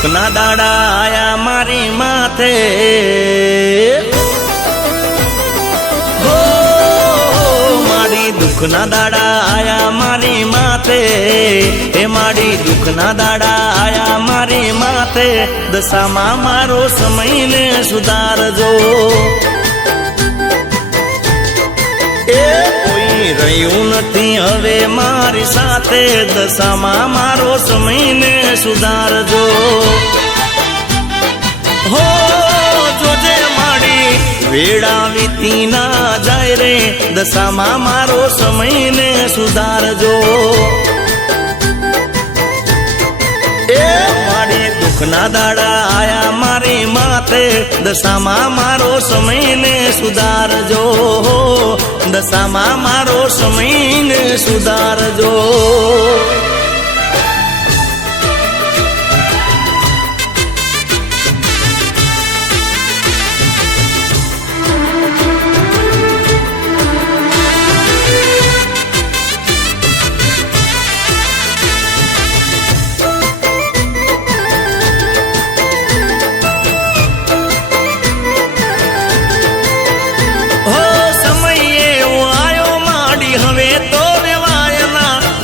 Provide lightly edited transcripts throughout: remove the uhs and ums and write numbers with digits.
દુઃખના દાડા આયા મારી માથે, હો મારી દુઃખના દાડા આયા મારી માથે, એ મારી દુઃખના દાડા આયા મારી માથે, દશામાં મારો સમયને સુધારજો. એ કોઈ રહ્યું નથી હવે મારી સાથે, દશામાં મારો સમયને સુધારજો. હો જોજે માડી વેળા વીતી ના જાય રે, દશામાં મારો સમયને સુધારજો. એ મારી દુઃખના દાડા આયા મારી માથે, દશામાં મારો સમયને સુધારજો. દશામાં મારો સમયને સુધારજો.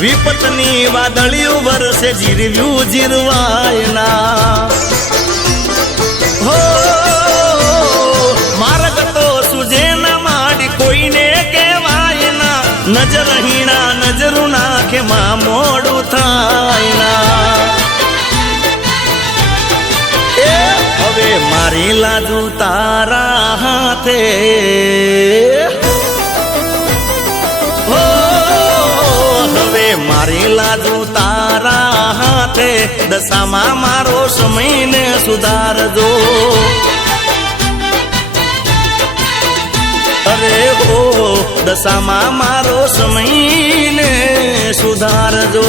વિપતની વાદળિયું વરસે જીરવ્યું જીરવાયના. હો માર્ગ તો સુજે ના માડી કોઈને કહેવાય ના, નજર હીણા નજરું નાખે માં મોડું થાય ના. એ હવે મારી લાજુ તારા હાથે, મારી લાજુ તારા હાથે, દશામાં મારો સમયને સુધારજો. અરે હો દશામાં મારો સમયને સુધારજો.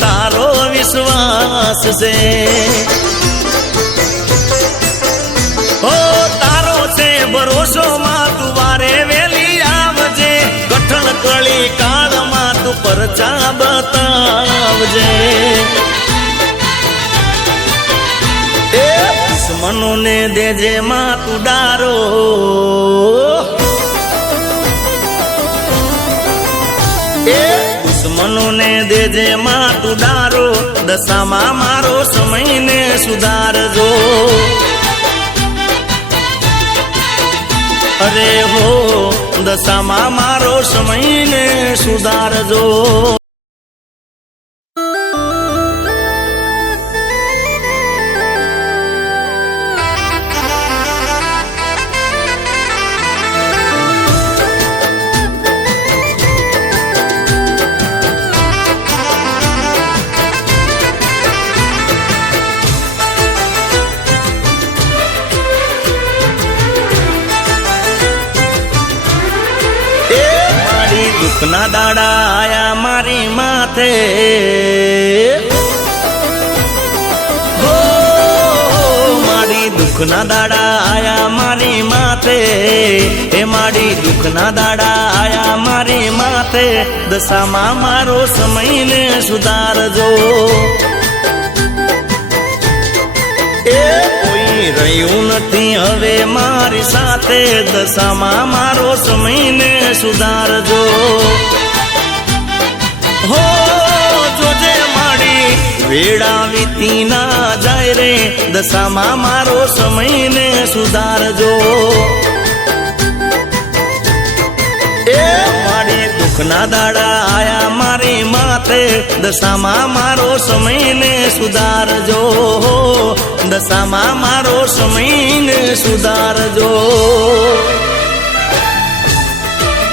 તારો વિશ્વાસ છે, ઓ તારો છે ભરોસો માં તું વારે વેલી આવજે, કઠણ કળી કાળમાં તું પરચા બતાવજે. એ દુશ્મનોને દેજે માં તું ડારો, એ દુશ્મનોને દેજે માં તું ડારો, દશામાં મારો સમયને સુધારજો. અરે હો દશામાં મારો સમયને સુધારજો. દુઃખના દાડા આયા મારી માથે, હો મારી દુઃખના દાડા આયા મારી માથે, એ મારી દુઃખના દાડા આયા મારી માથે, દશામાં મારો સમયને સુધારજો. એ કોઈ રહ્યું નથી હવે મારી સાથે, દશામાં મારો સમયને સુધારજો. હો જોજે માડી વેળા વીતી ના જાય રે, દશામાં મારો સમયને સુધારજો. એ મારી દુઃખના દાડા આયા મારી માથે, દશામાં મારો સમયને સુધારજો. દશામાં મારો સમયને સુધારજો.